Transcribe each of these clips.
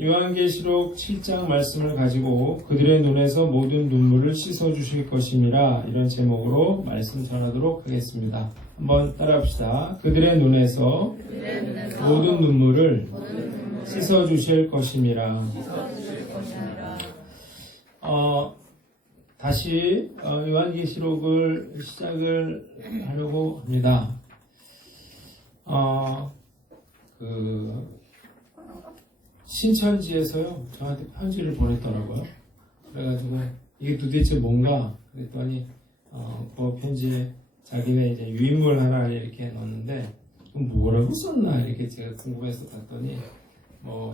요한계시록 7장 말씀을 가지고 그들의 눈에서 모든 눈물을 씻어주실 것임이라, 이런 제목으로 말씀 전하도록 하겠습니다. 한번 따라합시다. 그들의 눈에서 모든 눈물을 씻어주실 것임이라. 다시 요한계시록을 시작을 하려고 합니다. 신천지에서요, 저한테 편지를 보냈더라고요. 그래가지고 이게 도대체 뭔가 그랬더니 그 편지에 자기네 이제 유인물 하나 이렇게 넣었는데 뭐라고 썼나 이렇게 제가 궁금해서 봤더니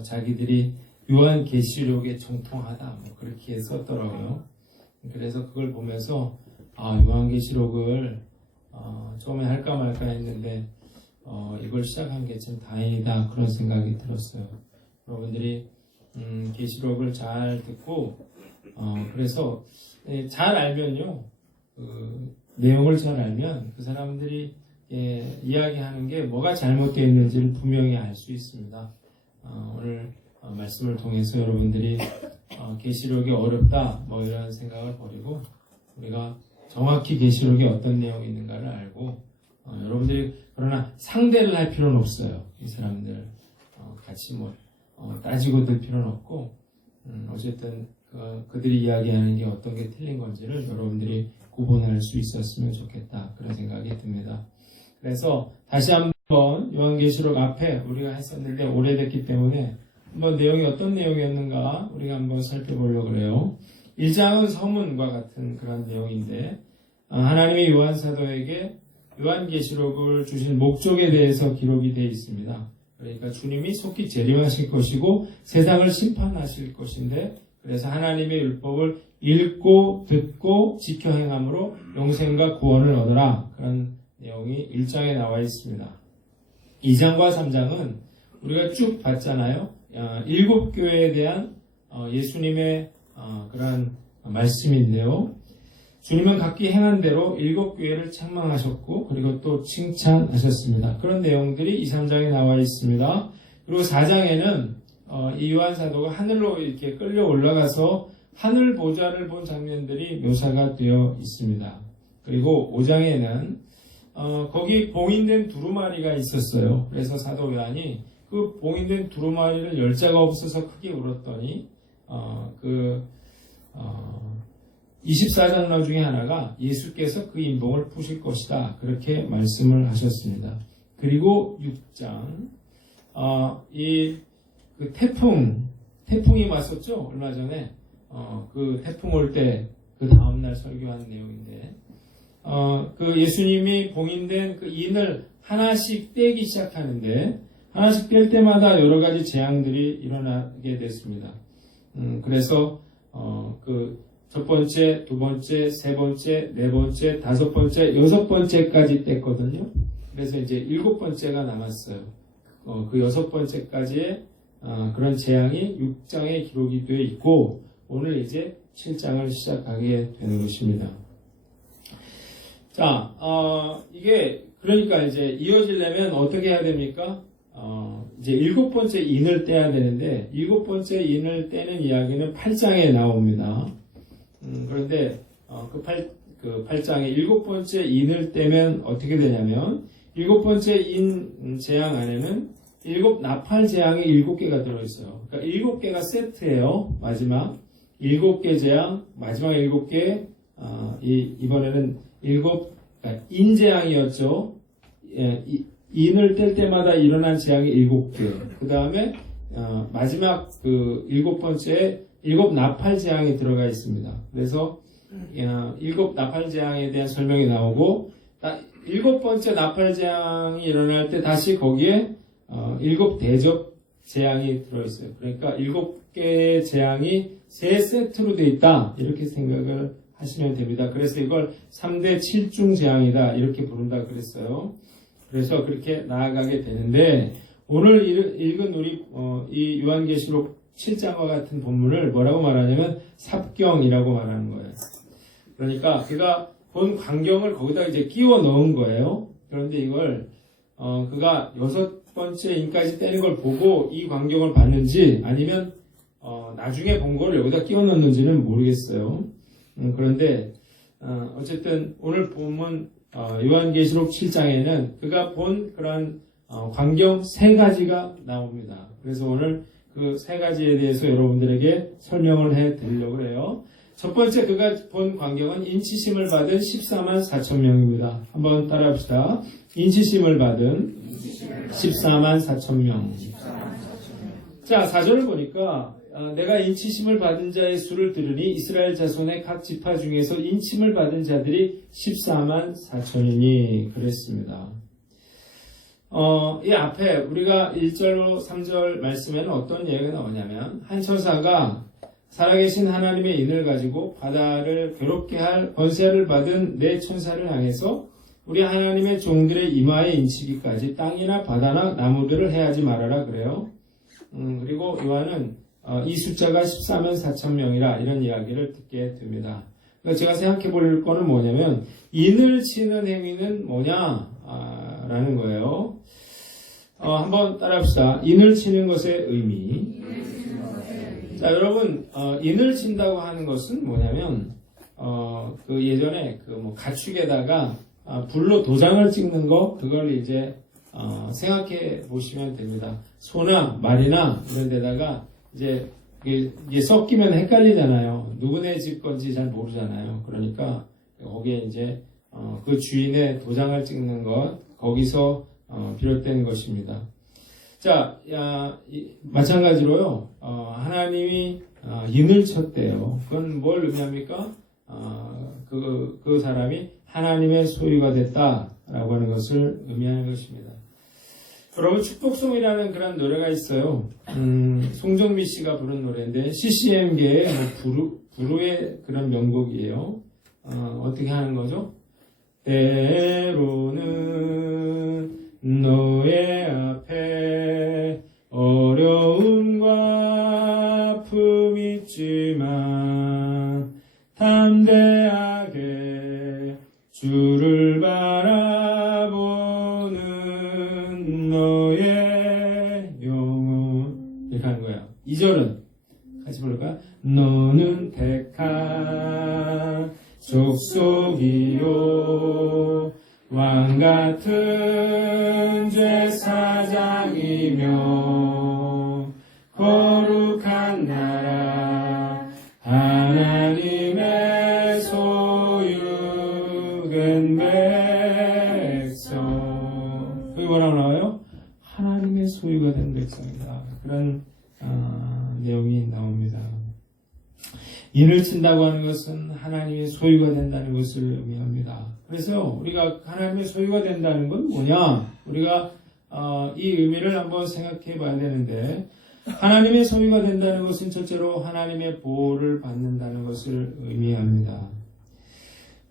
자기들이 요한계시록에 정통하다 그렇게 썼더라고요. 그래서 그걸 보면서 요한계시록을 처음에 할까 말까 했는데 이걸 시작한 게 참 다행이다, 그런 생각이 들었어요. 여러분들이 계시록을 잘 듣고 그래서 잘 알면요, 내용을 잘 알면 그 사람들이 이야기하는 게 뭐가 잘못되어 있는지를 분명히 알 수 있습니다. 오늘 말씀을 통해서 여러분들이 계시록이 어렵다 이런 생각을 버리고 우리가 정확히 계시록에 어떤 내용이 있는가를 알고, 여러분들이 그러나 상대를 할 필요는 없어요. 이 사람들 같이 따지고 들 필요는 없고, 어쨌든 그들이 이야기하는 게 어떤 게 틀린 건지를 여러분들이 구분할 수 있었으면 좋겠다, 그런 생각이 듭니다. 그래서 다시 한번 요한계시록 앞에 우리가 했었는데 오래됐기 때문에 한번 내용이 어떤 내용이었는가 우리가 한번 살펴보려고 그래요. 1장은 서문과 같은 그런 내용인데, 하나님이 요한 사도에게 요한계시록을 주신 목적에 대해서 기록이 되어 있습니다. 그러니까 주님이 속히 재림하실 것이고 세상을 심판하실 것인데, 그래서 하나님의 율법을 읽고 듣고 지켜 행함으로 영생과 구원을 얻어라, 그런 내용이 1장에 나와 있습니다. 2장과 3장은 우리가 쭉 봤잖아요. 7교회에 대한 예수님의 그러한 말씀인데요. 주님은 각기 행한 대로 7교회를 책망하셨고 그리고 또 칭찬하셨습니다. 그런 내용들이 2, 3장에 나와 있습니다. 그리고 4장에는 이 요한 사도가 하늘로 이렇게 끌려 올라가서 하늘 보좌를 본 장면들이 묘사가 되어 있습니다. 그리고 5장에는 거기 봉인된 두루마리가 있었어요. 그래서 사도 요한이 그 봉인된 두루마리를 열 자가 없어서 크게 울었더니 24장로 중에 하나가 예수께서 그 인봉을 푸실 것이다, 그렇게 말씀을 하셨습니다. 그리고 6장 그 태풍이 왔었죠, 얼마 전에. 그 태풍 올 때 그 다음날 설교한 내용인데, 그 예수님이 봉인된 그 인을 하나씩 떼기 시작하는데, 하나씩 뗄 때마다 여러 가지 재앙들이 일어나게 됐습니다. 그래서 그 첫 번째, 두 번째, 세 번째, 네 번째, 다섯 번째, 여섯 번째까지 뗐거든요. 그래서 이제 7번째가 남았어요. 그 여섯 번째까지의 그런 재앙이 6장에 기록이 되어 있고, 오늘 이제 7장을 시작하게 되는 것입니다. 자, 이게 그러니까 이제 이어지려면 어떻게 해야 됩니까? 이제 7번째 인을 떼야 되는데, 7번째 인을 떼는 이야기는 8장에 나옵니다. 그런데 그 8장에 7번째 인을 떼면 어떻게 되냐면, 7번째 인 재앙 안에는 7나팔 재앙이 7개가 들어있어요. 그러니까 7개가 세트예요. 마지막 7개 재앙, 마지막 7개, 이번에는 그러니까 인 재앙이었죠. 인을 뗄 때마다 일어난 재앙이 7개. 그 다음에 마지막 그 7번째 7나팔 재앙이 들어가 있습니다. 그래서 7나팔 재앙에 대한 설명이 나오고, 7번째 나팔 재앙이 일어날 때 다시 거기에 7대접 재앙이 들어있어요. 그러니까 7개의 재앙이 3세트로 되어 있다, 이렇게 생각을 하시면 됩니다. 그래서 이걸 3대 7중 재앙이다, 이렇게 부른다 그랬어요. 그래서 그렇게 나아가게 되는데, 오늘 읽은 우리 이 요한계시록 7장과 같은 본문을 뭐라고 말하냐면 삽경이라고 말하는 거예요. 그러니까 그가 본 광경을 거기다 이제 끼워 넣은 거예요. 그런데 이걸 그가 6 번째 인까지 떼는 걸 보고 이 광경을 봤는지 아니면 나중에 본 걸 여기다 끼워 넣는지는 모르겠어요. 그런데 어쨌든 오늘 보면 요한계시록 7장에는 그가 본 그런 광경 3가지가 나옵니다. 그래서 오늘 그 3가지에 대해서 여러분들에게 설명을 해 드리려고 해요. 첫 번째 그가 본 광경은 인치심을 받은 14만 4천 명입니다. 한번 따라합시다. 인치심을 받은 14만 4천 명. 자, 4절을 보니까 내가 인치심을 받은 자의 수를 들으니 이스라엘 자손의 각 지파 중에서 인침을 받은 자들이 14만 4천이니 그랬습니다. 이 앞에 우리가 1절로 3절 말씀에는 어떤 얘기가 나오냐면 한 천사가 살아계신 하나님의 인을 가지고 바다를 괴롭게 할 권세를 받은 네 천사를 향해서 우리 하나님의 종들의 이마에 인치기까지 땅이나 바다나 나무들을 해하지 말아라 그래요. 그리고 요한은 이 숫자가 14만 4천 명이라 이런 이야기를 듣게 됩니다. 그러니까 제가 생각해 볼 거는 뭐냐면 인을 치는 행위는 뭐냐 라는 거예요. 한번 따라합시다. 인을 치는 것의 의미. 자, 여러분, 인을 친다고 하는 것은 뭐냐면, 그 예전에 그 뭐 가축에다가 불로 도장을 찍는 거, 그걸 이제, 생각해 보시면 됩니다. 소나 말이나 이런 데다가 이제, 이게 섞이면 헷갈리잖아요. 누구네 집 건지 잘 모르잖아요. 그러니까, 거기에 이제, 그 주인의 도장을 찍는 것, 거기서, 비롯된 것입니다. 자, 마찬가지로요, 하나님이, 인을 쳤대요. 그건 뭘 의미합니까? 그 사람이 하나님의 소유가 됐다라고 하는 것을 의미하는 것입니다. 여러분, 축복송이라는 그런 노래가 있어요. 송정미 씨가 부른 노래인데, CCM계의 부르의 그런 명곡이에요. 어떻게 하는 거죠? 때로는 너의 앞에 어려움과 아픔이 있지만 담대하게 주를 바라보는 너의 영혼 이렇게 하는 거야. 2절은 같이 부를까요? 너는 택한 족속이요 왕같은 제사장이며 거룩한 나라 하나님의 소유된 백성. 여기 뭐라고 나와요? 하나님의 소유가 된 백성이다. 그런 내용이 나옵니다. 인을 친다고 하는 것은 하나님의 소유가 된다는 것을 의미합니다. 그래서 우리가 하나님의 소유가 된다는 건 뭐냐? 우리가 이 의미를 한번 생각해 봐야 되는데, 하나님의 소유가 된다는 것은 첫째로 하나님의 보호를 받는다는 것을 의미합니다.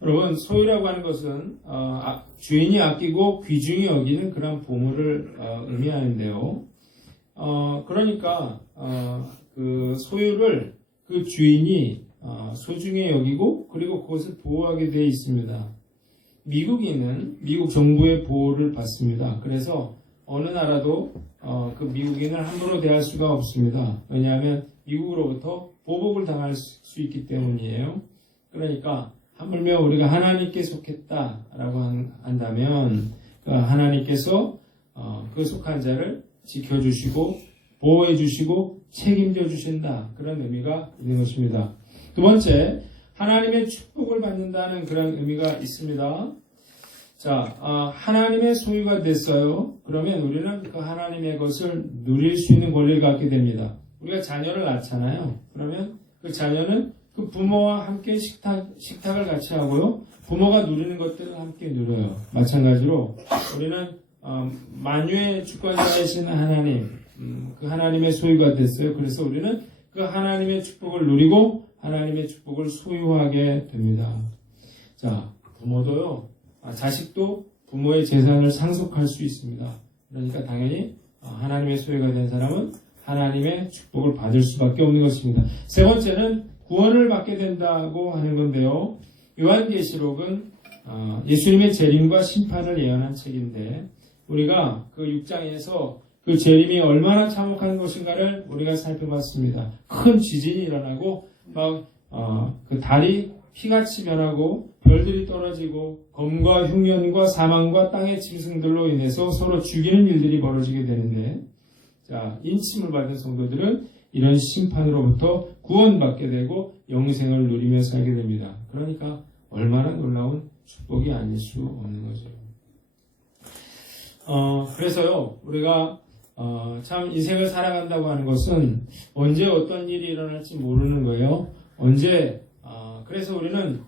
여러분, 소유라고 하는 것은 주인이 아끼고 귀중히 여기는 그런 보물을 의미하는데요. 그러니까 그 소유를 그 주인이 소중히 여기고 그리고 그것을 보호하게 되어 있습니다. 미국인은 미국 정부의 보호를 받습니다. 그래서 어느 나라도 그 미국인을 함부로 대할 수가 없습니다. 왜냐하면 미국으로부터 보복을 당할 수 있기 때문이에요. 그러니까 하물며 우리가 하나님께 속했다라고 한다면 하나님께서 그 속한 자를 지켜주시고 보호해주시고 책임져 주신다. 그런 의미가 있는 것입니다. 두 번째, 하나님의 축복을 받는다는 그런 의미가 있습니다. 자, 하나님의 소유가 됐어요. 그러면 우리는 그 하나님의 것을 누릴 수 있는 권리를 갖게 됩니다. 우리가 자녀를 낳잖아요. 그러면 그 자녀는 그 부모와 함께 식탁을 같이 하고요. 부모가 누리는 것들을 함께 누려요. 마찬가지로 우리는 만유의 주권자이신 하나님, 그 하나님의 소유가 됐어요. 그래서 우리는 그 하나님의 축복을 누리고 하나님의 축복을 소유하게 됩니다. 자, 부모도요, 자식도 부모의 재산을 상속할 수 있습니다. 그러니까 당연히 하나님의 소유가 된 사람은 하나님의 축복을 받을 수밖에 없는 것입니다. 세 번째는 구원을 받게 된다고 하는 건데요. 요한계시록은 예수님의 재림과 심판을 예언한 책인데 우리가 그 6장에서 그 재림이 얼마나 참혹한 것인가를 우리가 살펴봤습니다. 큰 지진이 일어나고 그 달이 피같이 변하고 별들이 떨어지고 검과 흉년과 사망과 땅의 짐승들로 인해서 서로 죽이는 일들이 벌어지게 되는데, 자, 인침을 받은 성도들은 이런 심판으로부터 구원받게 되고 영생을 누리며 살게 됩니다. 그러니까 얼마나 놀라운 축복이 아닐 수 없는 거죠. 그래서요, 우리가 참 인생을 살아간다고 하는 것은 언제 어떤 일이 일어날지 모르는 거예요. 그래서 우리는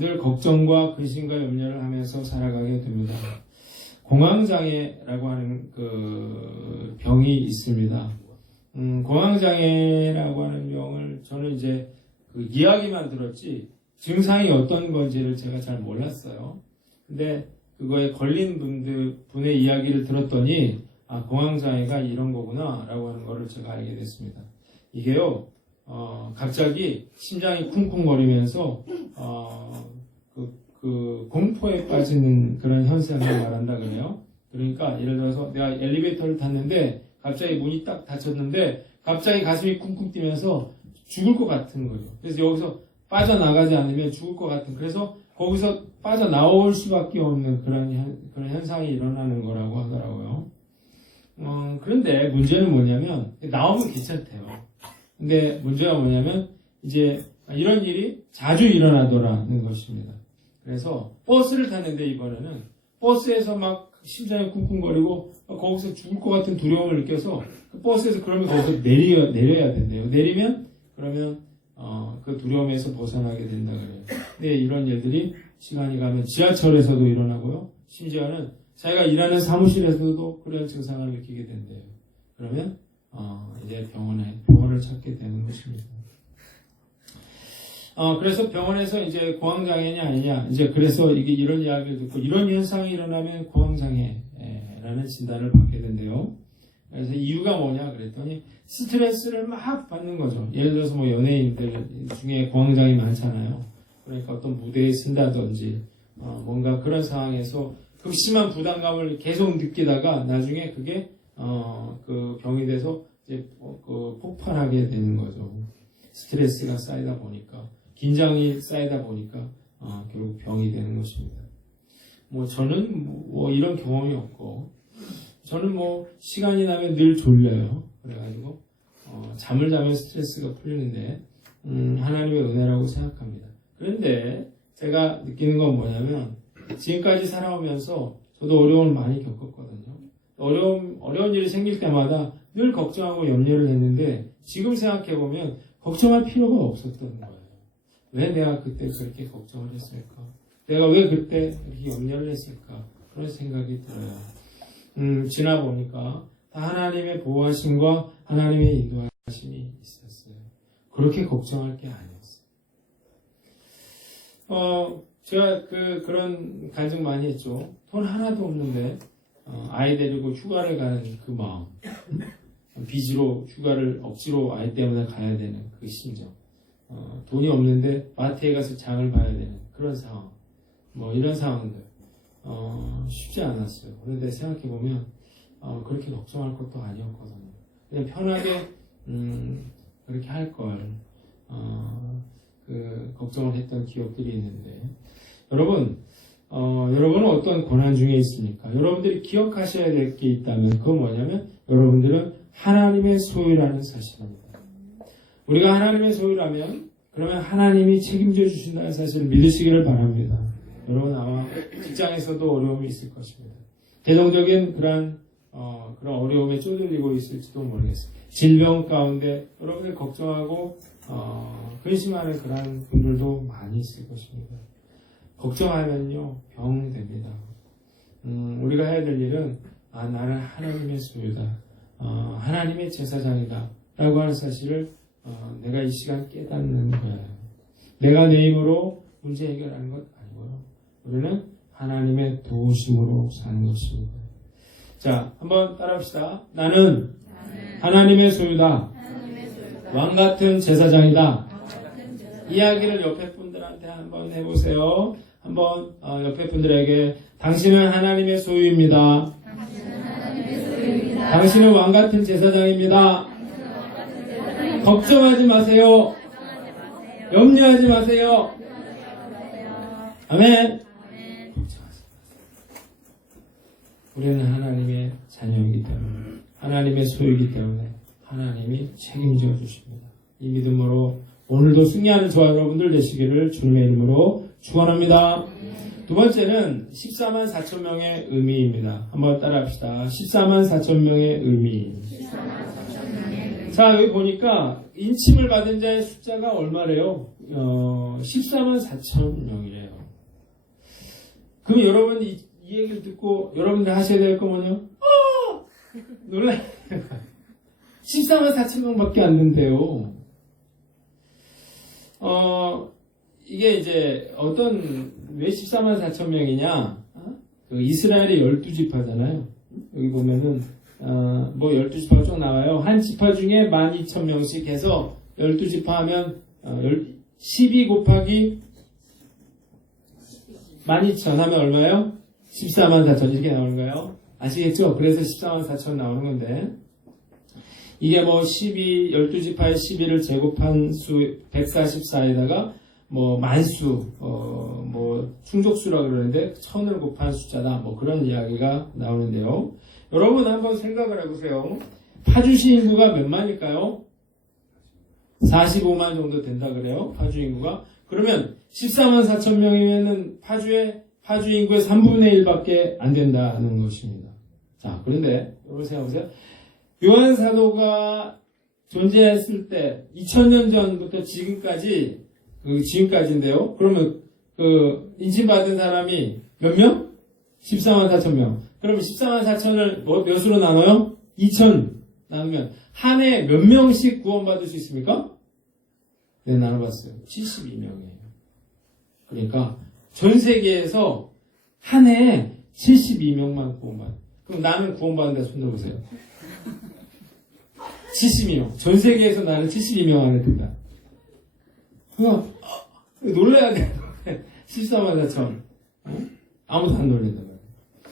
늘 걱정과 근심과 염려를 하면서 살아가게 됩니다. 공황장애라고 하는 그 병이 있습니다. 공황장애라고 하는 병을 저는 이제 그 이야기만 들었지 증상이 어떤 건지를 제가 잘 몰랐어요. 근데 그거에 걸린 분의 이야기를 들었더니 공황장애가 이런 거구나 라고 하는 거를 제가 알게 됐습니다. 이게요, 갑자기 심장이 쿵쿵거리면서 그 공포에 빠지는 그런 현상을 말한다 그래요. 그러니까 예를 들어서 내가 엘리베이터를 탔는데 갑자기 문이 딱 닫혔는데 갑자기 가슴이 쿵쿵 뛰면서 죽을 것 같은 거죠. 그래서 여기서 빠져나가지 않으면 죽을 것 같은, 그래서 거기서 빠져나올 수밖에 없는 그런 현상이 일어나는 거라고 하더라고요. 그런데 문제는 뭐냐면, 나오면 괜찮대요. 근데 문제가 뭐냐면, 이제 이런 일이 자주 일어나더라는 것입니다. 그래서 버스를 탔는데 이번에는 버스에서 막 심장이 쿵쿵거리고 거기서 죽을 것 같은 두려움을 느껴서 그 버스에서 그러면 거기서 내려야 된대요. 내리면 그러면 그 두려움에서 벗어나게 된다 그래요. 근데 이런 일들이 시간이 가면 지하철에서도 일어나고요. 심지어는 자기가 일하는 사무실에서도 그런 증상을 느끼게 된대요. 그러면 이제 병원을 찾게 되는 것입니다. 그래서 병원에서 이제 공황장애냐 아니냐, 이제 그래서 이런 이야기를 듣고 이런 현상이 일어나면 공황장애라는 진단을 받게 된대요. 그래서 이유가 뭐냐 그랬더니 스트레스를 막 받는 거죠. 예를 들어서 뭐 연예인들 중에 공황장애 많잖아요. 그러니까 어떤 무대에 쓴다든지 뭔가 그런 상황에서 극심한 부담감을 계속 느끼다가 나중에 그게 그 병이 돼서 이제 그 폭발하게 되는 거죠. 스트레스가 쌓이다 보니까, 긴장이 쌓이다 보니까 결국 병이 되는 것입니다. 뭐 저는 뭐 이런 경험이 없고, 저는 뭐 시간이 나면 늘 졸려요. 그래가지고 잠을 자면 스트레스가 풀리는데 하나님의 은혜라고 생각합니다. 그런데 제가 느끼는 건 뭐냐면, 지금까지 살아오면서 저도 어려움을 많이 겪었거든요. 어려운 일이 생길 때마다 늘 걱정하고 염려를 했는데, 지금 생각해보면 걱정할 필요가 없었던 거예요. 왜 내가 그때 그렇게 걱정을 했을까? 내가 왜 그때 이렇게 염려를 했을까? 그런 생각이 들어요. 지나 보니까 다 하나님의 보호하심과 하나님의 인도하심이 있었어요. 그렇게 걱정할 게 아니었어요. 제가 그런 간증 많이 했죠. 돈 하나도 없는데 아이 데리고 휴가를 가는 그 마음, 빚으로 휴가를 억지로 아이 때문에 가야 되는 그 심정, 돈이 없는데 마트에 가서 장을 봐야 되는 그런 상황, 뭐 이런 상황들 쉽지 않았어요. 그런데 생각해보면 그렇게 걱정할 것도 아니었거든요. 그냥 편하게 그렇게 할걸 걱정을 했던 기억들이 있는데, 여러분은 어떤 고난 중에 있습니까? 여러분들이 기억하셔야 될 게 있다면 그건 뭐냐면, 여러분들은 하나님의 소유라는 사실입니다. 우리가 하나님의 소유라면 그러면 하나님이 책임져 주신다는 사실을 믿으시기를 바랍니다. 여러분 아마 직장에서도 어려움이 있을 것입니다. 대동적인 그런 어려움에 쪼들리고 있을지도 모르겠어요. 질병 가운데 여러분들 걱정하고 근심하는 그런 분들도 많이 있을 것입니다. 걱정하면요 병됩니다. 우리가 해야 될 일은 나는 하나님의 소유다, 하나님의 제사장이다 라고 하는 사실을 내가 이 시간 깨닫는 거예요. 내가 내 힘으로 문제 해결하는 것 아니고요. 우리는 하나님의 도우심으로 사는 것입니다. 자, 한번 따라합시다. 나는 하나님의 소유다. 왕같은 제사장이다. 이야기를 옆에 분들한테 한번 해보세요. 한번 옆에 분들에게 당신은 하나님의 소유입니다. 당신은 왕같은 제사장입니다. 걱정하지 마세요. 염려하지 마세요. 아멘. 우리는 하나님의 자녀이기 때문에, 하나님의 소유이기 때문에 하나님이 책임져 주십니다. 이 믿음으로 오늘도 승리하는 저와 여러분들 되시기를 주님의 이름으로 축원합니다. 두 번째는 14만 4천 명의 의미입니다. 한번 따라합시다. 14만 4천 명의 의미. 자, 여기 보니까 인침을 받은 자의 숫자가 얼마래요? 14만 4천 명이래요. 그럼 여러분 이 얘기를 듣고 여러분들 하셔야 될 거 뭐냐? 놀래. 14만 4천 명밖에 안 된대요. 이게 이제 왜 14만 4천 명이냐? 그 이스라엘의 12지파잖아요. 여기 보면은 12지파가 쭉 나와요. 한 지파 중에 12,000명씩 해서 12지파 하면 12 곱하기 12,000 하면 얼마예요? 14만 4천 이렇게 나오는 거예요. 아시겠죠? 그래서 14만 4천 나오는 건데 이게 12지파의 12를 제곱한 수 144에다가 만수, 충족수라 그러는데 1000을 곱한 숫자다. 그런 이야기가 나오는데요. 여러분 한번 생각을 해보세요. 파주시 인구가 몇 만일까요? 45만 정도 된다 그래요. 파주 인구가. 그러면 14만 4천 명이면은 파주 인구의 3분의 1밖에 안 된다는 것입니다. 자, 그런데 여러분 생각해보세요. 요한 사도가 존재했을 때 2000년 전부터 지금까지인데요. 그러면 인침받은 사람이 몇 명? 14만 4천 명. 그러면 14만 4천을 몇으로 나눠요? 2000 나누면 한 해 몇 명씩 구원받을 수 있습니까? 네, 나눠봤어요. 72명이에요. 그러니까 전 세계에서 한 해에 72명만 구원받아요. 그럼 나는 구원받는다 손 들어보세요. 72명. 전 세계에서 나는 72명 안에 든다. 놀라야 돼. 14만 4천. 아무도 안 놀린다.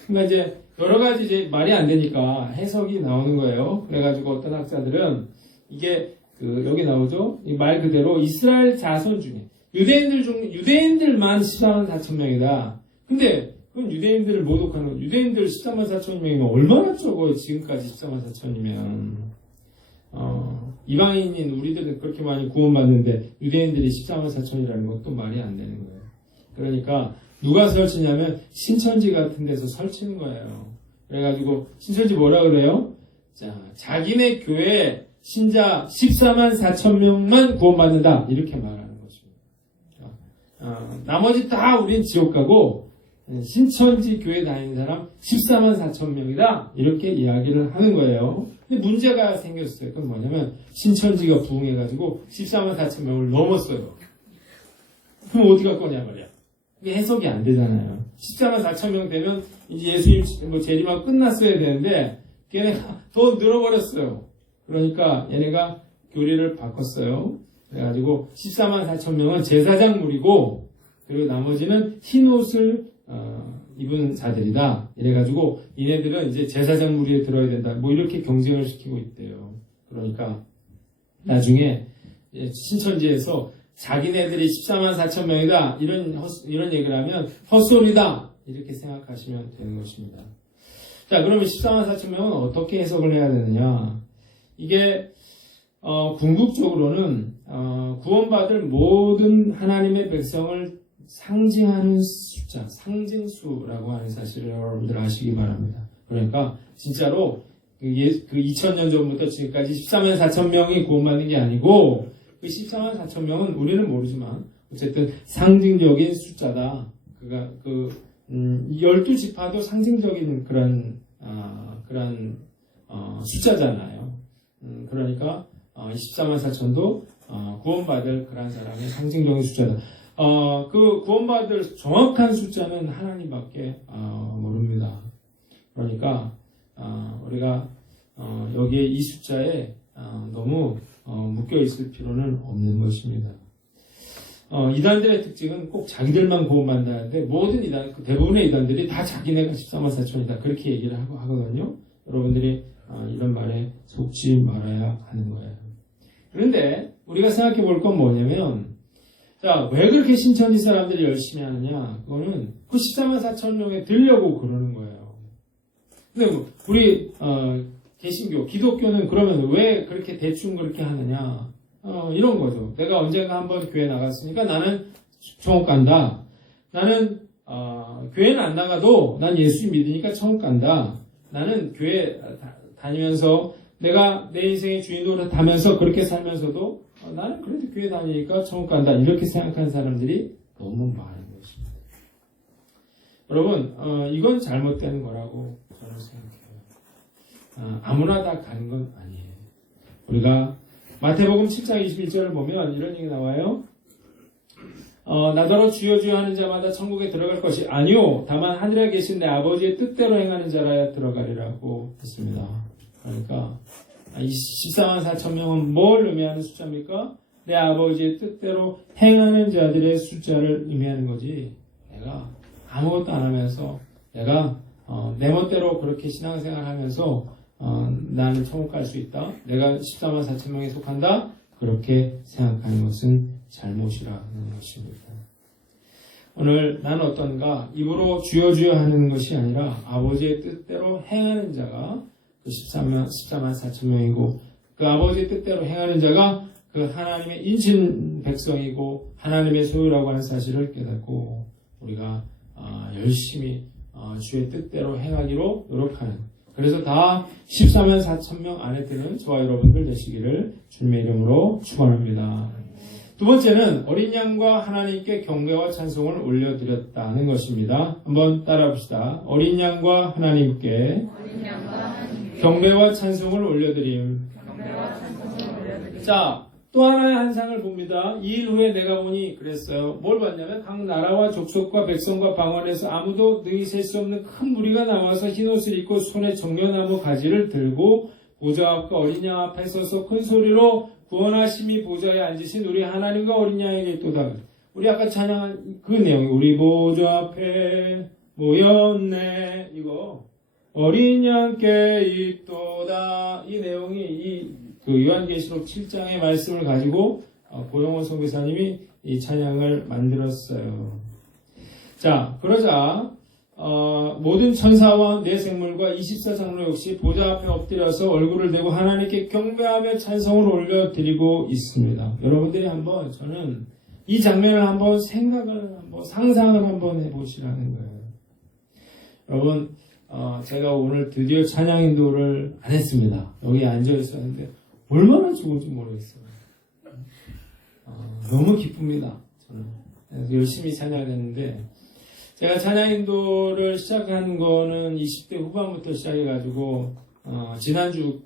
그러니까 이제 여러 가지 이제 말이 안 되니까 해석이 나오는 거예요. 그래가지고 어떤 학자들은 이게 여기 나오죠. 이 말 그대로 이스라엘 자손 중에 유대인들만 14만 4천 명이다. 근데 그건 유대인들을 모독하는 유대인들 14만 4천 명이면 얼마나 적어요. 지금까지 14만 4천이면. 이방인인 우리들은 그렇게 많이 구원받는데 유대인들이 14만 4천이라는 것도 말이 안 되는 거예요. 그러니까 누가 설치냐면 신천지 같은 데서 설치는 거예요. 그래가지고 신천지 뭐라 그래요? 자, 자기네 교회 신자 14만 4천 명만 구원받는다. 이렇게 말하는 것입니다. 나머지 다 우린 지옥 가고 신천지 교회 다니는 사람 14만 4천 명이다. 이렇게 이야기를 하는 거예요. 근데 문제가 생겼어요. 그건 뭐냐면 신천지가 부흥해가지고 14만 4천 명을 넘었어요. 그럼 어디 갈 거냐 말이야. 이게 해석이 안 되잖아요. 14만 4천 명 되면 이제 예수님 재림하고 끝났어야 되는데 걔네가 더 늘어버렸어요. 그러니까 얘네가 교리를 바꿨어요. 그래가지고 14만 4천 명은 제사장물이고 그리고 나머지는 흰 옷을 입은 자들이다. 이래가지고 얘네들은 이제 제사장 무리에 들어야 된다. 이렇게 경쟁을 시키고 있대요. 그러니까 나중에 신천지에서 자기네들이 14만 4천 명이다. 이런 얘기를 하면 헛소리다. 이렇게 생각하시면 되는 것입니다. 자, 그러면 14만 4천 명은 어떻게 해석을 해야 되느냐? 이게 궁극적으로는 구원받을 모든 하나님의 백성을 상징하는 숫자, 상징수라고 하는 사실을 여러분들 아시기 바랍니다. 그러니까 진짜로 그 2000년 전부터 지금까지 14만 4천 명이 구원받는 게 아니고 그 14만 4천 명은 우리는 모르지만 어쨌든 상징적인 숫자다. 그가 12지파도 상징적인 그런 숫자잖아요. 그러니까 14만 4천도 구원받을 그런 사람의 상징적인 숫자다. 그 구원받을 정확한 숫자는 하나님밖에 모릅니다. 그러니까 우리가 여기에 이 숫자에 너무 묶여 있을 필요는 없는 것입니다. 이단들의 특징은 꼭 자기들만 구원받는다는데 모든 이단, 대부분의 이단들이 다 자기네가 14만 4천이다 그렇게 얘기를 하거든요. 여러분들이 이런 말에 속지 말아야 하는 거예요. 그런데 우리가 생각해 볼 건 뭐냐면, 자, 왜 그렇게 신천지 사람들이 열심히 하느냐? 그거는 그 14만 4천 명에 들려고 그러는 거예요. 근데 우리 개신교, 기독교는 그러면 왜 그렇게 대충 그렇게 하느냐? 이런 거죠. 내가 언젠가 한번 교회 나갔으니까 나는 천국 간다. 나는 교회는 안 나가도 난 예수 믿으니까 천국 간다. 나는 교회 다니면서 내가 내 인생의 주인으로 다면서 그렇게 살면서도 나는 그래도 교회 다니니까 천국 간다. 이렇게 생각하는 사람들이 너무 많은 것입니다. 여러분, 이건 잘못된 거라고 저는 생각해요. 아무나 다 가는 건 아니에요. 우리가 마태복음 7장 21절을 보면 이런 얘기 나와요. 나더러 주여 주여 하는 자마다 천국에 들어갈 것이 아니요 다만 하늘에 계신 내 아버지의 뜻대로 행하는 자라야 들어가리라고 했습니다. 그러니까 이 14만 4천 명은 뭘 의미하는 숫자입니까? 내 아버지의 뜻대로 행하는 자들의 숫자를 의미하는 거지. 내가 아무것도 안 하면서 내가 내 멋대로 그렇게 신앙생활 하면서 나는 천국 갈 수 있다. 내가 14만 4천 명에 속한다. 그렇게 생각하는 것은 잘못이라는 것입니다. 오늘 나는 어떤가? 입으로 주여 주여 하는 것이 아니라 아버지의 뜻대로 행하는 자가 그 14만 4천 명이고 그 아버지의 뜻대로 행하는 자가 그 하나님의 인친 백성이고 하나님의 소유라고 하는 사실을 깨닫고 우리가 열심히 주의 뜻대로 행하기로 노력하는 그래서 다 14만 4천 명 안에 드는 저와 여러분들 되시기를 주님의 이름으로 축원합니다. 두 번째는 어린 양과 하나님께 경배와 찬송을 올려드렸다는 것입니다. 한번 따라 봅시다. 어린 양과 하나님께 경배와 찬송을 올려드림. 자, 또 하나의 한상을 봅니다. 2일 후에 내가 보니 그랬어요. 뭘 봤냐면 각 나라와 족속과 백성과 방언에서 아무도 능히 셀 수 없는 큰 무리가 나와서 흰옷을 입고 손에 정려나무 가지를 들고 보좌 앞과 어린 양 앞에 서서 큰 소리로 구원하심이 보좌에 앉으신 우리 하나님과 어린 양에게 있도다. 우리 아까 찬양한 그 내용이 우리 보좌 앞에 모였네. 이거 어린 양께 있도다. 이 내용이 그 요한계시록 7장의 말씀을 가지고 고영원 선교사님이 이 찬양을 만들었어요. 자, 그러자 모든 천사와 내 생물과 24장로 역시 보좌 앞에 엎드려서 얼굴을 대고 하나님께 경배하며 찬송을 올려드리고 있습니다. 여러분들이 한번 저는 이 장면을 한번 상상을 한번 해보시라는 거예요. 여러분, 제가 오늘 드디어 찬양 인도를 안 했습니다. 여기 앉아 있었는데 얼마나 좋은지 모르겠어요. 너무 기쁩니다. 저는 그래서 열심히 찬양을 했는데 제가 찬양 인도를 시작한 거는 20대 후반부터 시작해가지고 지난주까지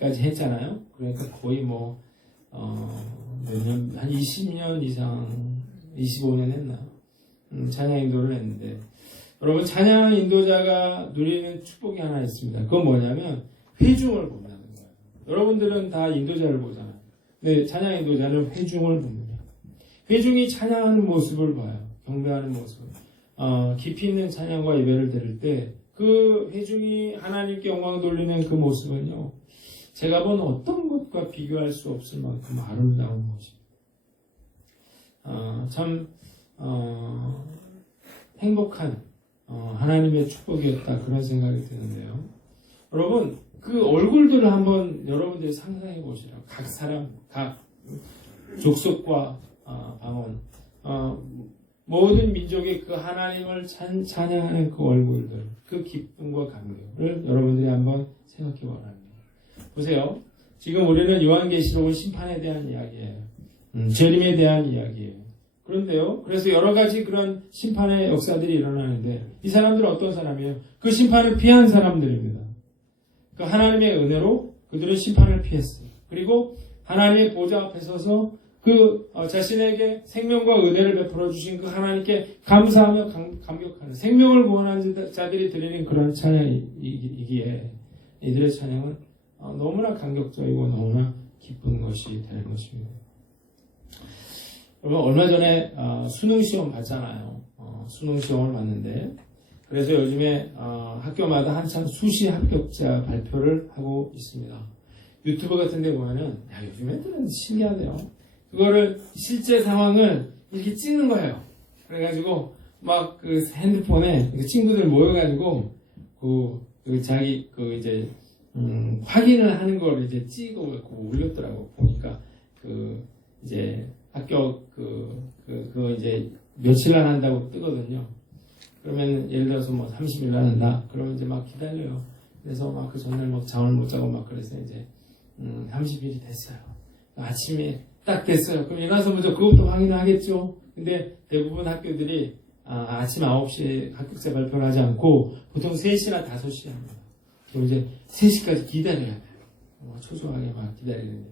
했잖아요. 그러니까 거의 한 20년 이상 25년 했나 찬양 인도를 했는데 여러분 찬양 인도자가 누리는 축복이 하나 있습니다. 그건 뭐냐면 회중을 본다는 거예요. 여러분들은 다 인도자를 보잖아요. 근데 찬양 인도자는 회중을 봅니다. 회중이 찬양하는 모습을 봐요. 경배하는 모습. 깊이 있는 찬양과 예배를 드릴 때 그 회중이 하나님께 영광 돌리는 그 모습은요. 제가 본 어떤 것과 비교할 수 없을 만큼 아름다운 것입니다. 참 행복한 하나님의 축복이었다 그런 생각이 드는데요. 여러분 그 얼굴들을 한번 여러분들이 상상해 보시라고. 각 사람, 각 족속과 방언, 모든 민족의 그 하나님을 찬양하는 그 얼굴들, 그 기쁨과 감격을 여러분들이 한번 생각해 보라는 거예요. 보세요. 지금 우리는 요한계시록은 심판에 대한 이야기예요. 재림에 대한 이야기예요. 그런데요. 그래서 여러 가지 그런 심판의 역사들이 일어나는데 이 사람들은 어떤 사람이에요? 그 심판을 피한 사람들입니다. 그 하나님의 은혜로 그들은 심판을 피했어요. 그리고 하나님의 보좌 앞에 서서 그 자신에게 생명과 은혜를 베풀어 주신 그 하나님께 감사하며 감격하는 생명을 구원한 자들이 드리는 그런 찬양이기에 이들의 찬양은 너무나 감격적이고 너무나 기쁜 것이 되는 것입니다. 여러분 얼마 전에 수능 시험 봤잖아요. 수능 시험을 봤는데 그래서 요즘에 학교마다 한참 수시 합격자 발표를 하고 있습니다. 유튜브 같은 데 보면은 야, 요즘 애들은 신기하네요. 그거를 실제 상황을 이렇게 찍는 거예요. 그래가지고 막 그 핸드폰에 친구들 모여가지고 자기 이제 확인을 하는 걸 이제 찍어 올렸더라고. 보니까 이제 합격 그거 이제 며칠 날 한다고 뜨거든요. 그러면 예를 들어서 뭐 30일 날 한다. 그러면 이제 막 기다려요. 그래서 막 그 전날 막 잠을 못 자고 막 그래서 이제 30일이 됐어요. 아침에 딱 됐어요. 그럼 일어나서 먼저 그것도 확인을 하겠죠. 근데 대부분 학교들이 아침 9시에 합격자 발표를 하지 않고 보통 3시나 5시에 합니다. 그럼 이제 3시까지 기다려야 돼요. 초조하게 막 기다리는데.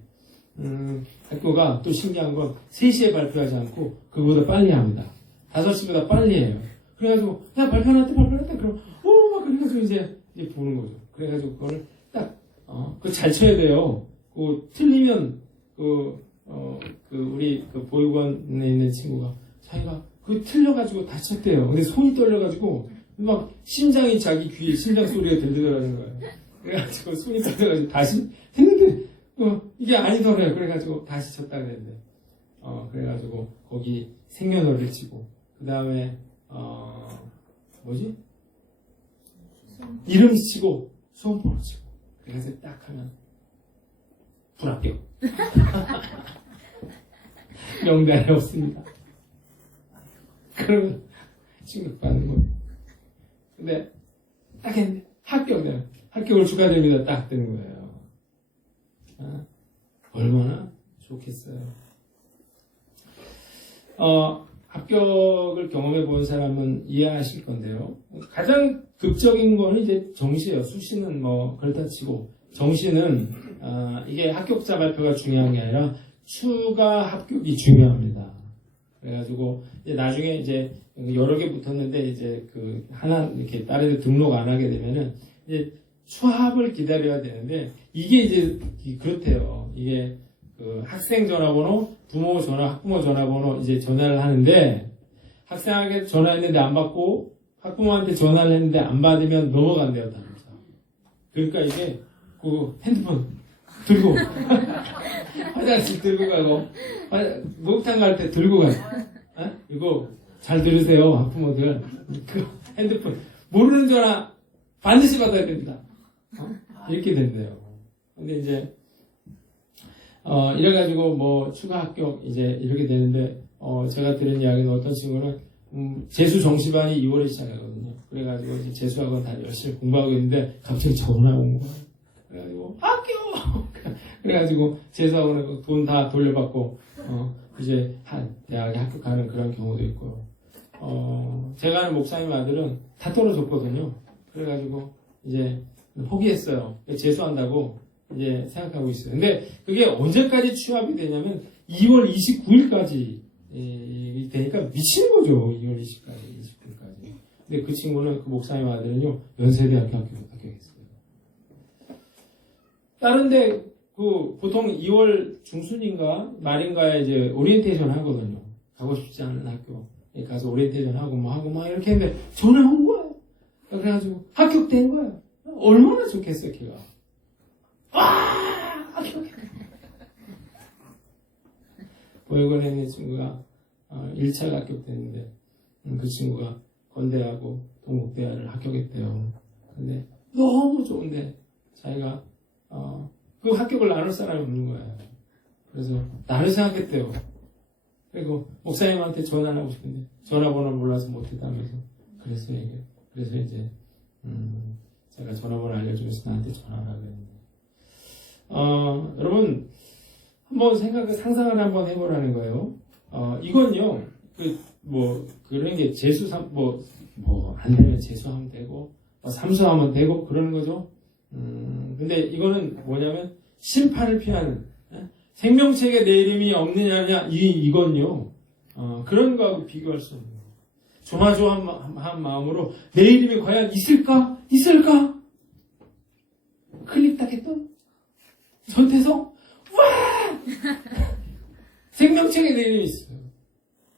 학교가 또 신기한 건 3시에 발표하지 않고 그거보다 빨리 합니다. 5시보다 빨리 해요. 그래가지고 야 발표났다. 그럼 막 그래가지고 이제 보는 거죠. 그래가지고 그거를 딱 그거 잘 쳐야 돼요. 틀리면 우리 보육원에 있는 친구가 자기가 그거 틀려가지고 다쳤대요. 근데 손이 떨려가지고 막 심장이 자기 귀에 심장 소리가 들리더라는 거예요. 그래가지고 손이 떨려가지고 다시 했는데 이게 아니더래요. 그래가지고 다시 쳤다 그랬는데 그래가지고 거기 생년월일 치고 그 다음에 이름 치고 수험번호 치고 그래서 딱 하면 불합격. 명단이 없습니다. 그러면 충격받는 거예요. 근데 딱 했는데 합격을 축하드립니다. 딱 되는 거예요. 얼마나 좋겠어요. 합격을 경험해 본 사람은 이해하실 건데요. 가장 극적인 거는 이제 정시예요. 수시는 뭐 그렇다 치고 정시는 이게 합격자 발표가 중요한 게 아니라 추가 합격이 중요합니다. 그래가지고 이제 나중에 이제 여러 개 붙었는데 이제 하나 이렇게 다른 데 등록 안 하게 되면은 이제 추합을 기다려야 되는데 이게 이제 그렇대요. 이게 학생 전화번호, 부모 전화, 학부모 전화번호 이제 전화를 하는데 학생에게 전화했는데 안 받고 학부모한테 전화를 했는데 안 받으면 넘어간대요, 다. 그러니까 이게 핸드폰 들고 화장실 들고 가고 목욕탕 갈 때 들고 가요. 이거 잘 들으세요, 학부모들. 핸드폰 모르는 전화 반드시 받아야 됩니다. 이렇게 된대요. 근데 이제 이래가지고 뭐 추가 합격 이제 이렇게 되는데 제가 들은 이야기는 어떤 친구는 재수 정시반이 2월에 시작하거든요. 그래가지고 이제 재수학원 다 열심히 공부하고 있는데 갑자기 전화 온 거예요. 그래가지고 합격! 그래가지고 재수학원에 돈 다 돌려받고 이제 대학에 합격하는 그런 경우도 있고요. 제가 아는 목사님 아들은 다 떨어졌거든요. 그래가지고 이제 포기했어요. 재수한다고 이제 생각하고 있어요. 근데 그게 언제까지 취합이 되냐면 2월 29일까지 되니까 미치는 거죠. 2월 20일까지, 29일까지. 근데 그 친구는 그 목사님 아들은요 연세대학교 합격했어요. 다른데 보통 2월 중순인가 말인가에 이제 오리엔테이션 하거든요. 가고 싶지 않은 학교 가서 오리엔테이션 하고 막 이렇게 했는데 전화 온 거예요. 그래가지고 합격된 거예요. 얼마나 좋겠어요, 걔가. 합격했네. 보육원에 있는 친구가 1차 합격됐는데 그 친구가 건대하고 동국대를 합격했대요. 근데 너무 좋은데 자기가 그 합격을 나눌 사람이 없는 거예요. 그래서 나를 생각했대요. 그리고 목사님한테 전화를 하고 싶은데 전화번호를 몰라서 못했다면서 그래서 이제 제가 전화번호 알려주면서 나한테 전화를 하게 했는데 여러분 한번 상상을 한번 해보라는 거예요. 이건요 그런 게 재수삼 안 되면 재수하면 되고 삼수하면 되고 그러는 거죠. 근데 이거는 뭐냐면 심판을 피하는 생명책에 내 이름이 없느냐 이건요 그런 거하고 비교할 수 없는 거예요. 조마조마한 마음으로 내 이름이 과연 있을까? 클릭 딱 했던 전태성 와 생명책에 내 이름이 있어요.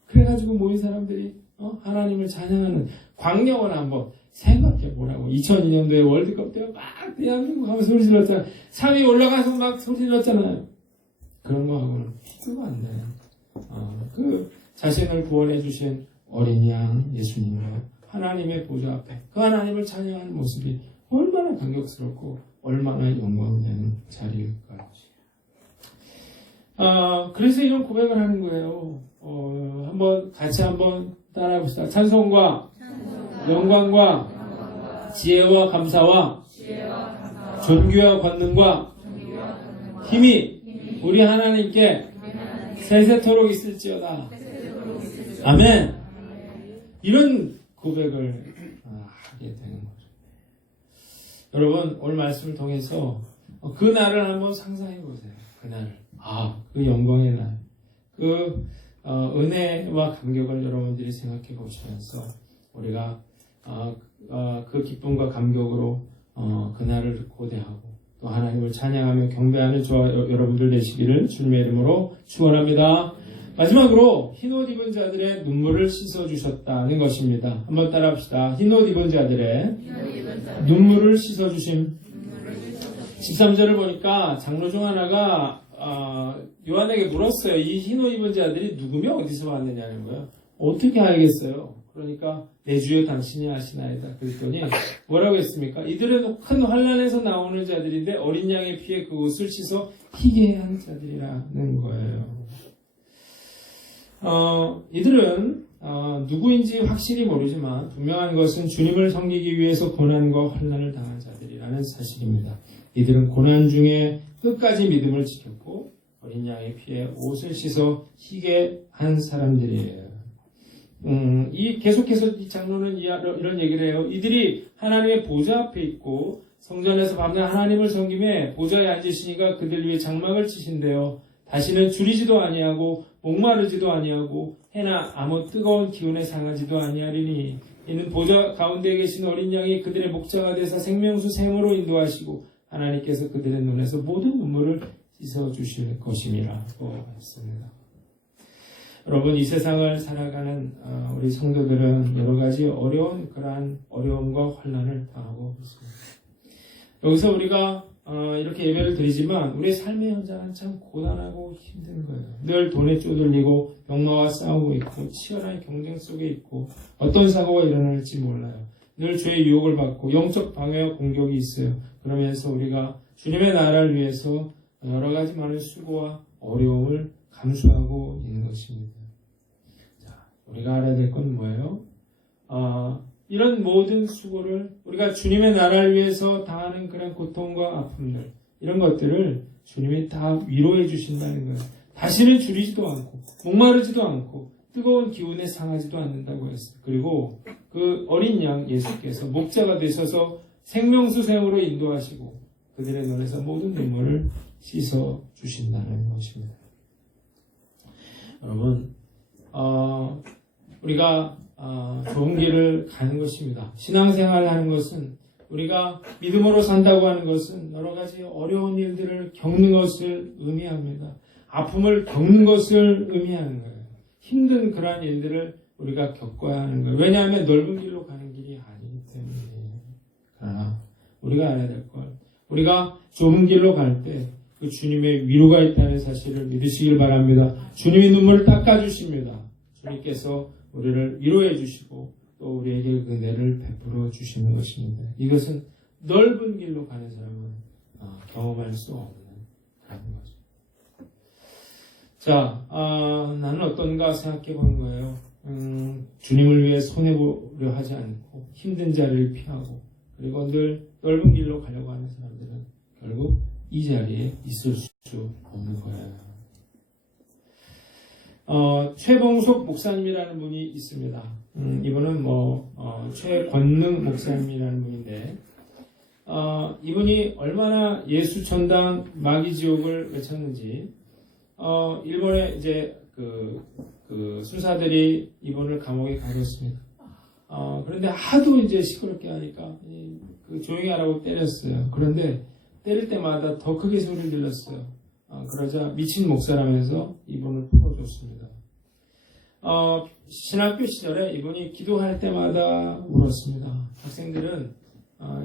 그래가지고 모인 사람들이 하나님을 찬양하는 광야원 한번 생각해보라고. 2002년도에 월드컵 때 막 대한민국 하면 소리 질렀잖아요. 3위 올라가서 막 소리 질렀잖아요. 그런 거하고는 비교가 안 돼요. 그 자신을 구원해 주신 어린 양 예수님과 하나님의 보좌 앞에 그 하나님을 찬양하는 모습이 얼마나 감격스럽고 얼마나 영광되는 자리일까요? 그래서 이런 고백을 하는 거예요. 같이 한번 따라해 봅시다. 찬송과 영광과 지혜와 감사와 존귀와 권능과 힘이 우리 하나님께 세세토록 있을지어다. 아멘. 이런 고백을 하게 되는 거죠. 여러분, 오늘 말씀을 통해서 그 날을 한번 상상해 보세요. 그 날을. 그 영광의 날. 그 은혜와 감격을 여러분들이 생각해 보시면서 우리가 그 기쁨과 감격으로 그날을 고대하고 또 하나님을 찬양하며 경배하는 저와 여러분들 되시기를 주님의 이름으로 축원합니다. 마지막으로 흰옷 입은 자들의 눈물을 씻어주셨다는 것입니다. 한번 따라합시다. 흰옷 입은 자들의 눈물을 씻어주심. 13절을 보니까 장로 중 하나가 요한에게 물었어요. 이 흰옷 입은 자들이 누구며 어디서 왔느냐는 거예요. 어떻게 알겠어요? 그러니까 내 주여 당신이 아시나이다. 그랬더니 뭐라고 했습니까? 이들은 큰 환난에서 나오는 자들인데 어린 양의 피에 그 옷을 씻어 희게 한 자들이라는 거예요. 이들은 누구인지 확실히 모르지만 분명한 것은 주님을 섬기기 위해서 고난과 환난을 당한 자들이라는 사실입니다. 이들은 고난 중에 끝까지 믿음을 지켰고 어린 양의 피에 옷을 씻어 희게 한 사람들이에요. 계속해서 이 장로는 이런 얘기를 해요. 이들이 하나님의 보좌 앞에 있고 성전에서 밤낮 하나님을 섬김에 보좌에 앉으시니까 그들 위에 장막을 치신대요. 다시는 줄이지도 아니하고 목마르지도 아니하고 해나 아무 뜨거운 기운에 상하지도 아니하리니 이는 보좌 가운데 계신 어린 양이 그들의 목자가 되사 생명수 샘으로 인도하시고 하나님께서 그들의 눈에서 모든 눈물을 씻어주실 것임이라고 했습니다. 여러분, 이 세상을 살아가는 우리 성도들은 여러 가지 그러한 어려움과 환난을 당하고 있습니다. 여기서 우리가 이렇게 예배를 드리지만 우리의 삶의 현장은 참 고단하고 힘든 거예요. 늘 돈에 쪼들리고 병마와 싸우고 있고 치열한 경쟁 속에 있고 어떤 사고가 일어날지 몰라요. 늘 죄의 유혹을 받고 영적 방해와 공격이 있어요. 그러면서 우리가 주님의 나라를 위해서 여러 가지 많은 수고와 어려움을 감수하고 있는 것입니다. 자, 우리가 알아야 될 건 뭐예요? 이런 모든 수고를 우리가 주님의 나라를 위해서 당하는 그런 고통과 아픔들, 이런 것들을 주님이 다 위로해 주신다는 거예요. 다시는 줄이지도 않고 목마르지도 않고 뜨거운 기운에 상하지도 않는다고 했어요. 그리고 그 어린 양 예수께서 목자가 되셔서 생명수 샘으로 인도하시고 그들의 눈에서 모든 눈물을 씻어 주신다는 것입니다. 여러분, 우리가 좋은 길을 가는 것입니다. 신앙생활을 하는 것은 우리가 믿음으로 산다고 하는 것은 여러 가지 어려운 일들을 겪는 것을 의미합니다. 아픔을 겪는 것을 의미하는 거예요. 힘든 그러한 일들을 우리가 겪어야 하는 거예요. 왜냐하면 넓은 길로 가는 길이 아니기 때문에. 그러나 우리가 알아야 될 것, 우리가 좁은 길로 갈 때 그 주님의 위로가 있다는 사실을 믿으시길 바랍니다. 주님이 눈물을 닦아주십니다. 주님께서 우리를 위로해 주시고 또 우리에게 은혜를 베풀어 주시는 것입니다. 이것은 넓은 길로 가는 사람은 경험할 수 없는 그런 거죠. 자, 나는 어떤가 생각해 보는 거예요. 주님을 위해 손해보려 하지 않고 힘든 자리를 피하고 그리고 늘 넓은 길로 가려고 하는 사람들은 결국 이 자리에 있을 수 없는 거예요. 최봉석 목사님이라는 분이 있습니다. 이분은 최권능 목사님이라는 분인데, 이분이 얼마나 예수 천당 마귀 지옥을 외쳤는지, 일본의 이제 그 순사들이 이분을 감옥에 가뒀습니다. 그런데 하도 이제 시끄럽게 하니까 조용히 하라고 때렸어요. 그런데 때릴 때마다 더 크게 소리를 질렀어요. 그러자 미친 목사라면서 이분을 풀어줬습니다. 신학교 시절에 이분이 기도할 때마다 울었습니다. 학생들은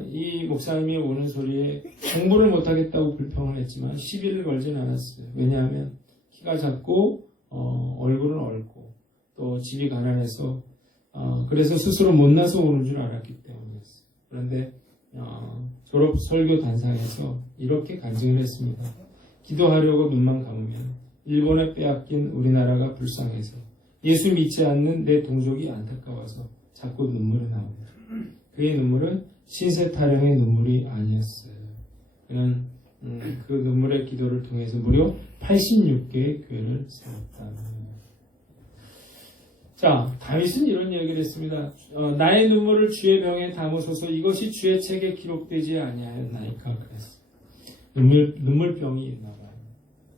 이 목사님이 우는 소리에 공부를 못하겠다고 불평을 했지만 시비를 걸진 않았어요. 왜냐하면 키가 작고 얼굴은 얽고 또 집이 가난해서 그래서 스스로 못나서 우는 줄 알았기 때문이었어요. 그런데 졸업 설교 단상에서 이렇게 간증을 했습니다. 기도하려고 눈만 감으면 일본에 빼앗긴 우리나라가 불쌍해서 예수 믿지 않는 내 동족이 안타까워서 자꾸 눈물이 나옵니다. 그의 눈물은 신세 타령의 눈물이 아니었어요. 그는 그 눈물의 기도를 통해서 무려 86개의 교회를 세웠다는 거예요. 자, 다윗은 이런 얘기를 했습니다. 나의 눈물을 주의 병에 담으소서. 이것이 주의 책에 기록되지 아니하였나이까 그랬어요. 눈물병이 있나 봐요.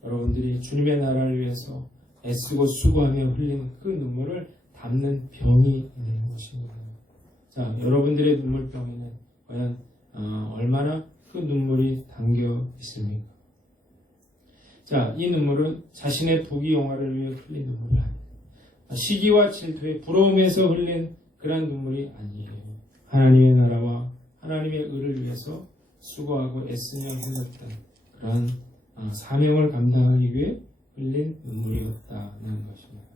여러분들이 주님의 나라를 위해서 애쓰고 수고하며 흘린 그 눈물을 담는 병이 있는 것입니다. 자, 여러분들의 눈물병에는 과연 얼마나 그 눈물이 담겨 있습니까? 자, 이 눈물은 자신의 부귀영화를 위해 흘린 눈물이 아니에요. 시기와 질투에 부러움에서 흘린 그런 눈물이 아니에요. 하나님의 나라와 하나님의 의를 위해서 수고하고 애쓰며 흘렸던 그런 사명을 감당하기 위해 흘린 눈물이었다는 것입니다.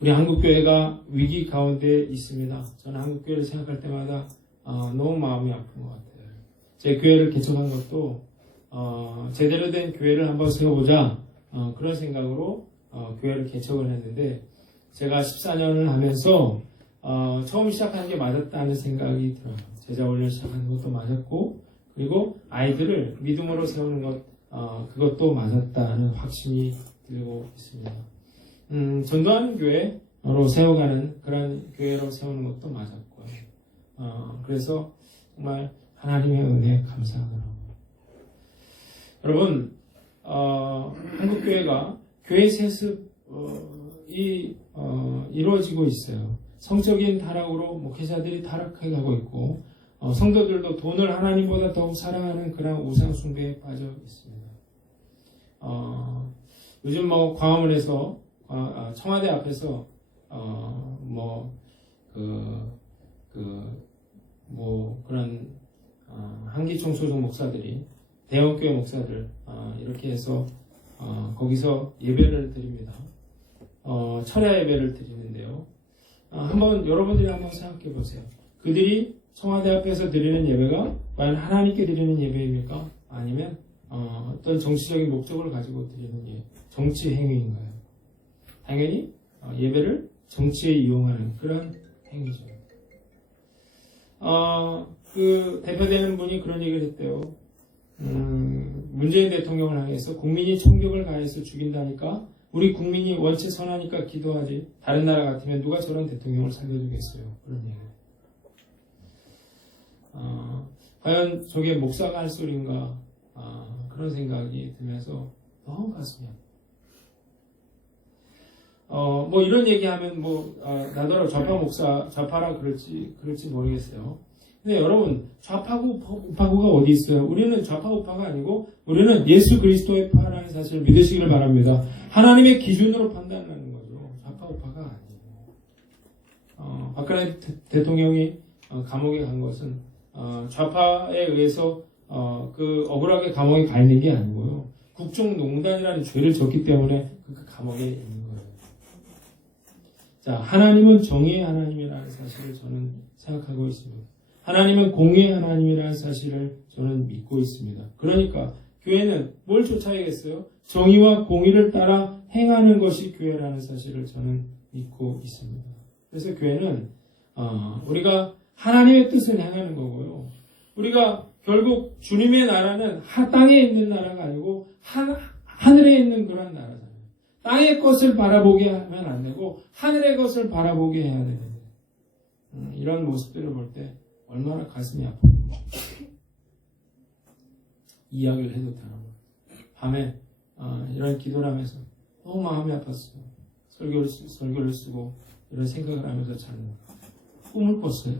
우리 한국교회가 위기 가운데 있습니다. 저는 한국교회를 생각할 때마다 너무 마음이 아픈 것 같아요. 제 교회를 개척한 것도 제대로 된 교회를 한번 세워보자 그런 생각으로 교회를 개척을 했는데 제가 14년을 하면서 처음 시작하는 게 맞았다는 생각이 들어요. 제자 훈련 시작하는 것도 맞았고 그리고 아이들을 믿음으로 세우는 것 그것도 맞았다는 확신이 들고 있습니다. 전도하는 교회로 세워가는 그런 교회로 세우는 것도 맞았고요. 그래서 정말 하나님의 은혜에 감사하고 여러분 한국교회가 교회 세습이 이루어지고 있어요. 성적인 타락으로 목회자들이 타락해 가고 있고 성도들도 돈을 하나님보다 더욱 사랑하는 그런 우상 숭배에 빠져 있습니다. 요즘 광화문에서 청와대 앞에서 그런 한기총 소속 목사들이 대형교회 목사들 이렇게 해서 거기서 예배를 드립니다. 철야 예배를 드리는데요. 여러분들이 한번 생각해 보세요. 그들이 청와대 앞에서 드리는 예배가 과연 하나님께 드리는 예배입니까? 아니면 어떤 정치적인 목적을 가지고 드리는 정치 행위인가요? 당연히 예배를 정치에 이용하는 그런 행위죠. 그 대표되는 분이 그런 얘기를 했대요. 문재인 대통령을 향해서 국민이 총력을 가해서 죽인다니까 우리 국민이 원체 선하니까 기도하지 다른 나라 같으면 누가 저런 대통령을 살려주겠어요. 그런 얘기를. 과연 저게 목사가 할 소리인가 그런 생각이 들면서 너무 가슴이 아파요. 이런 얘기하면 나더러 좌파라 그럴지 모르겠어요. 근데 여러분 좌파고 우파고가 어디 있어요? 우리는 좌파 우파가 아니고 우리는 예수 그리스도의 파라는 사실을 믿으시길 바랍니다. 하나님의 기준으로 판단하는 거죠. 좌파 우파가 아니에요. 박근혜 대통령이 감옥에 간 것은 좌파에 의해서 억울하게 감옥에 가 있는 게 아니고요. 국정농단이라는 죄를 졌기 때문에 그 감옥에 있는 거예요. 자, 하나님은 정의의 하나님이라는 사실을 저는 생각하고 있습니다. 하나님은 공의의 하나님이라는 사실을 저는 믿고 있습니다. 그러니까 교회는 뭘 쫓아야겠어요? 정의와 공의를 따라 행하는 것이 교회라는 사실을 저는 믿고 있습니다. 그래서 교회는 우리가 하나님의 뜻을 행하는 거고요. 우리가 결국 주님의 나라는 땅에 있는 나라가 아니고 하늘에 있는 그런 나라잖아요. 땅의 것을 바라보게 하면 안 되고 하늘의 것을 바라보게 해야 되는데 이런 모습들을 볼 때 얼마나 가슴이 아프고 이야기를 해도 되나 밤에 이런 기도를 하면서 너무 마음이 아팠어요. 설교를 쓰고 이런 생각을 하면서 자는 꿈을 꿨어요.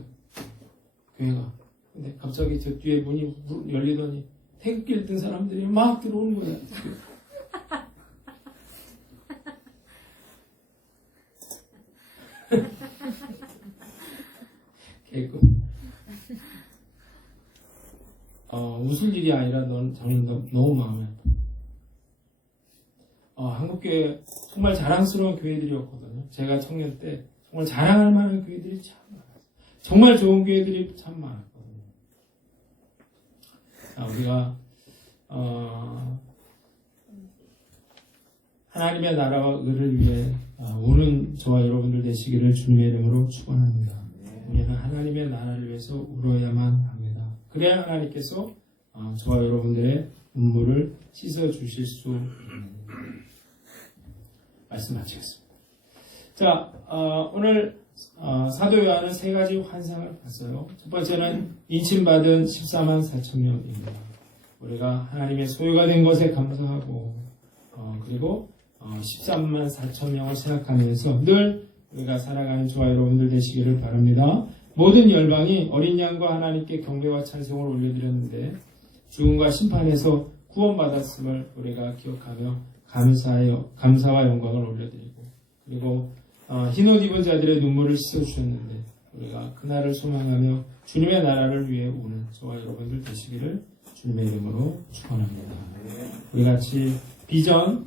교회가. 근데 갑자기 저 뒤에 문이 열리더니 태극기를 든 사람들이 막 들어오는 거예요. 개그. 웃을 일이 아니라 저는 너무 마음이 아파요. 한국교회 정말 자랑스러운 교회들이었거든요. 제가 청년 때 정말 자랑할 만한 교회들이 참 많아요. 정말 좋은 교회들이 참 많았거든요. 자, 우리가 하나님의 나라와 의를 위해 우는 저와 여러분들 되시기를 주님의 이름으로 축원합니다. 우리는 하나님의 나라를 위해서 울어야만 합니다. 그래야 하나님께서 저와 여러분들의 눈물을 씻어 주실 수 있는 말씀 마치겠습니다. 자, 오늘 사도 요한은 세 가지 환상을 봤어요. 첫 번째는 인침받은 14만 4천 명입니다. 우리가 하나님의 소유가 된 것에 감사하고 그리고 13만 4천 명을 생각하면서 늘 우리가 살아가는 저와 여러분들 되시기를 바랍니다. 모든 열방이 어린 양과 하나님께 경배와 찬송을 올려드렸는데 죽음과 심판에서 구원받았음을 우리가 기억하며 감사와 영광을 올려드리고 그리고 흰옷 입은 자들의 눈물을 씻어주셨는데 우리가 그날을 소망하며 주님의 나라를 위해 우는 저와 여러분들 되시기를 주님의 이름으로 축원합니다. 우리 같이 비전